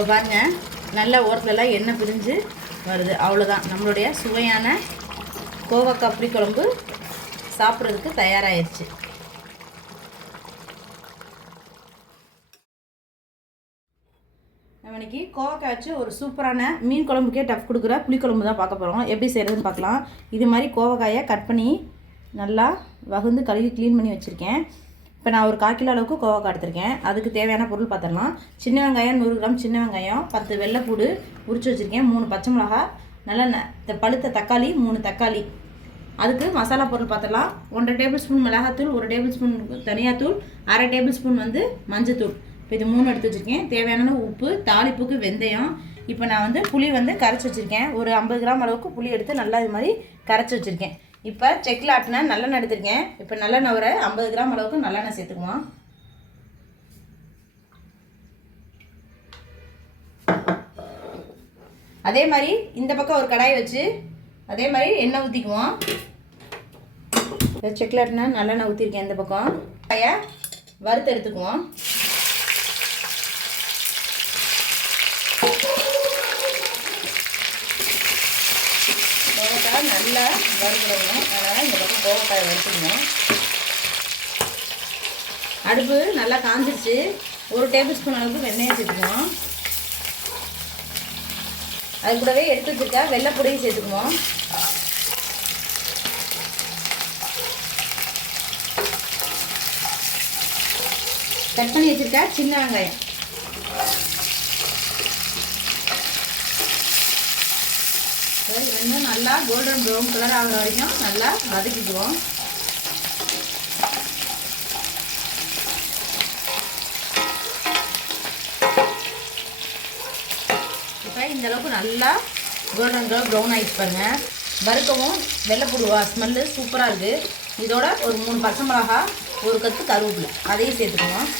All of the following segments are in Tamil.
இப்போ பாருங்க நல்ல ஓரத்துலலாம் எண்ணெய் பிரிஞ்சு வருது. அவ்வளோதான் நம்மளுடைய சுவையான கோவக்காய் புளிக்குழம்பு சாப்பிட்றதுக்கு தயாராகிடுச்சு நம்ம கோவக்காய் வச்சு ஒரு சூப்பரான மீன் குழம்புக்கே டஃப் கொடுக்குற புளிக்குழம்பு தான் பார்க்க போகிறோம் எப்படி செய்கிறதுன்னு பார்க்கலாம். இது மாதிரி கோவக்காயை கட் பண்ணி நல்லா வகுந்து கழுவி க்ளீன் பண்ணி வச்சுருக்கேன். இப்போ நான் ஒரு கால் கிலோ அளவுக்கு கோவா எடுத்திருக்கேன் அதுக்கு தேவையான பொருள் பார்த்துடலாம் சின்ன வெங்காயம் நூறு கிராம் சின்ன வெங்காயம் பத்து வெள்ளைப்பூடு உரிச்சு வச்சுருக்கேன். மூணு பச்சை மிளகா நல்ல ந- பழுத்த தக்காளி மூணு தக்காளி. அதுக்கு மசாலா பொருள் பார்த்துடலாம் ஒன்றரை டேபிள் ஸ்பூன் மிளகாத்தூள் ஒரு டேபிள் ஸ்பூன் தனியாத்தூள் அரை டேபிள் ஸ்பூன் வந்து மஞ்சத்தூள். இப்போ இது மூணு எடுத்து வச்சுருக்கேன். தேவையான உப்பு தாளிப்புக்கு வெந்தயம். இப்போ நான் வந்து புளி வந்து கரைச்சி வச்சுருக்கேன். ஒரு ஐம்பது கிராம் அளவுக்கு புளி எடுத்து நல்லா இது மாதிரி கரைச்சி வச்சுருக்கேன். இப்போ செக்கில் ஆட்டின நல்லெண்ணெய் எடுத்திருக்கேன். இப்போ நல்லெண்ணெய் ஒரு ஐம்பது கிராம் அளவுக்கு நல்லெண்ணெய் சேர்த்துக்குவோம். அதே மாதிரி இந்த பக்கம் ஒரு கடாய் வச்சு அதே மாதிரி எண்ணெய் ஊற்றிக்குவோம் ஆட்டினா நல்லெண்ணெய் ஊற்றிருக்கேன் இந்த பக்கம். காயை வறுத்து எடுத்துக்குவோம் கோவக்காய் நல்லா வறுக்கிடணும் அதனால் இந்த பக்கம் கோவக்காயை வறுத்துக்கணும். அடுப்பு நல்லா காஞ்சிருச்சு. ஒரு டேபிள் ஸ்பூன் அளவுக்கு வெண்ணெயை சேர்த்துக்குவோம். அது கூடவே எடுத்து வச்சுருக்கா வெள்ளைப்பொடியும் சேர்த்துக்குவோம். கட் பண்ணி வச்சுருக்கா சின்ன வெங்காயம். இது ரெண்டும் நல்லா கோல்டன் ப்ரௌன் கலர் ஆகிற வரைக்கும் நல்லா வதக்கிக்குவோம். இப்போ இந்தளவுக்கு நல்லா கோல்டன் கலர் ப்ரௌன் ஆகிடுச்சு பாருங்கள் வறுக்கவும் வெள்ளைப்புடுவா ஸ்மெல்லு சூப்பராக இருக்குது இதோட ஒரு மூணு பச்சை மிளகா ஒரு கத்து கருவேப்பிலை. அதையும் சேர்த்துக்குவோம்.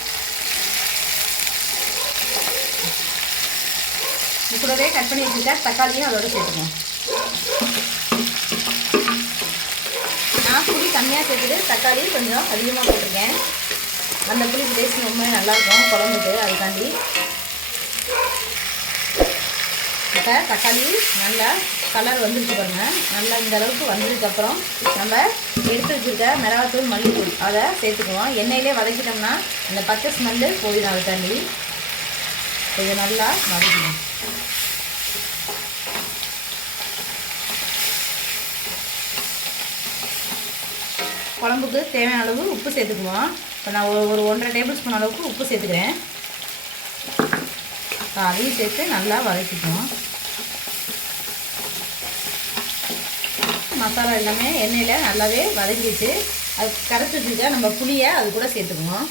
இது கூடவே கட் பண்ணி வச்சுக்கிட்டா தக்காளியும் அதோட சேர்த்துக்குவோம். நான் புளி கம்மியாக சேர்த்துட்டு தக்காளி கொஞ்சம் அதிகமாக போட்டிருக்கேன். அந்த புளி டேஸ்ட் ரொம்ப நல்லாயிருக்கும். குழம்புக்கு அதுக்காண்டி. இப்போ தக்காளி நல்லா கலர் வந்துருச்சு பாருங்கள் நல்லா இந்த அளவுக்கு வந்ததுக்கப்புறம் நம்ம எடுத்து வச்சுருக்க மிளகாத்தூள் மல்லித்தூள் அதை சேர்த்துக்குவோம். எண்ணெயிலே வதக்கிட்டோம்னா அந்த பச்சை ஸ்மெல்லு போயிடும் அதுக்காண்டி. கொஞ்சம் நல்லா வதக்கணும். குழம்புக்கு தேவையான அளவு உப்பு சேர்த்துக்குவோம். இப்போ நான் ஒரு ஒரு ஒன்றரை டேபிள் ஸ்பூன் அளவுக்கு உப்பு சேர்த்துக்கிறேன். இப்போ அதையும் சேர்த்து நல்லா வதக்கிக்குவோம். மசாலா எல்லாமே எண்ணெயில் நல்லாவே வதங்கிடுச்சு. அது கரைச்சி வச்சுருக்க நம்ம புளியை அது கூட சேர்த்துக்குவோம்.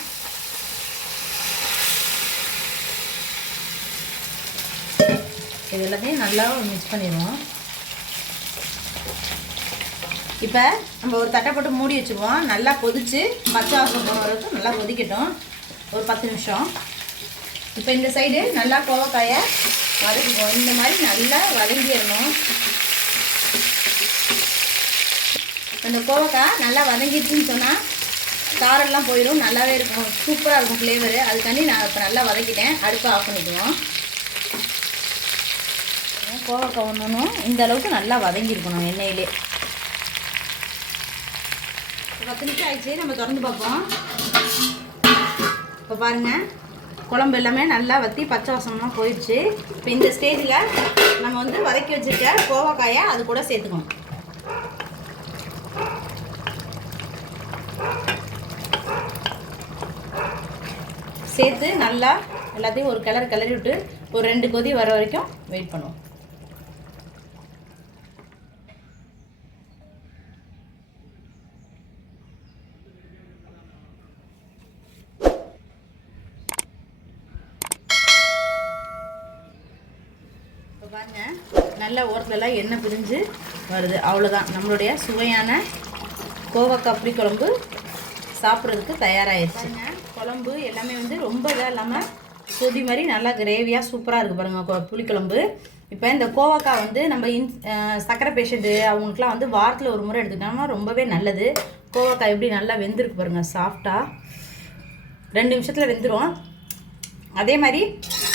இது எல்லாத்தையும் நல்லா மிக்ஸ் பண்ணிடுவோம். இப்போ நம்ம ஒரு தட்டை போட்டு மூடி வச்சுக்குவோம். நல்லா கொதிச்சு பச்சை வாசம் போன வரைக்கும் நல்லா கொதிக்கட்டும். ஒரு பத்து நிமிஷம். இப்போ இந்த சைடு நல்லா கோவக்காயை வதக்கிப்போம் இந்த மாதிரி நல்லா வதங்கிடணும். அந்த கோவக்காய் நல்லா வதங்கிடுச்சுன்னு சொன்னால் காரெல்லாம் போயிடும். நல்லாவே இருக்கும். சூப்பராக இருக்கும் ஃப்ளேவரு அதுக்காண்டி நான் இப்போ நல்லா வதக்கிட்டேன். அடுப்பை ஆஃப் பண்ணிக்குவோம். கோவக்காய் ஒன்றும் இந்த அளவுக்கு நல்லா வதங்கியிருக்கணும் எண்ணெயிலே. பத்து நிமிஷம் ஆயிடுச்சு. நம்ம திறந்து பார்ப்போம். இப்போ பாருங்கள் குழம்பு எல்லாமே நல்லா வற்றி பச்சை வசமாக போயிடுச்சு. இப்போ இந்த ஸ்டேஜில் நம்ம வந்து வதக்கி வச்சுருக்க கோவக்காயை அது கூட சேர்த்துக்கணும். சேர்த்து நல்லா எல்லாத்தையும் ஒரு கிளறு கிளறி விட்டு ஒரு ரெண்டு கொதி வர வரைக்கும் வெயிட் பண்ணுவோம். பாருங்க. நல்ல ஓரத்துலலாம் எண்ணெய் பிரிஞ்சு வருது. அவ்வளோதான் நம்மளுடைய சுவையான கோவக்காய் புளி குழம்பு சாப்பிட்றதுக்கு தயாராகிடுச்சு குழம்பு எல்லாமே வந்து ரொம்ப இதாக இல்லாமல் சொதி மாதிரி நல்லா கிரேவியாக சூப்பராக இருக்குது பாருங்கள் புளிக்குழம்பு இப்போ இந்த கோவக்காய் வந்து நம்ம இன் அஹ் சர்க்கரை பேஷண்ட்டு அவங்களுக்குலாம் வந்து வாரத்தில் ஒரு முறை எடுத்துக்கிட்டோம்னா ரொம்பவே நல்லது. கோவக்காய் எப்படி நல்லா வெந்திருக்கு பாருங்கள் சாஃப்டாக ரெண்டு நிமிஷத்தில் வெந்துடும் அதே மாதிரி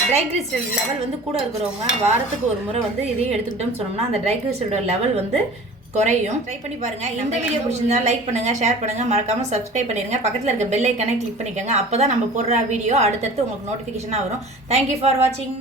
ட்ரைக்ளிசரைட் லெவல் வந்து கூட இருக்கிறவங்க வாரத்துக்கு ஒரு முறை வந்து இதையும் எடுத்துக்கிட்டோம்னு சொன்னோம்னா அந்த ட்ரைக்ளிசரைடோட லெவல் வந்து குறையும். ட்ரை பண்ணி பாருங்க. இந்த வீடியோ பிடிச்சிருந்தா லைக் பண்ணுங்க ஷேர் பண்ணுங்க. மறக்காம சப்ஸ்கிரைப் பண்ணிருங்க. பக்கத்தில் இருக்க பெல் ஐக்கனை கிளிக் பண்ணிக்கோங்க. அப்பதான் நம்ம போடுற வீடியோ அடுத்தடுத்து உங்களுக்கு நோட்டிஃபிகேஷனாக வரும். தேங்க்யூ ஃபார் வாட்சிங்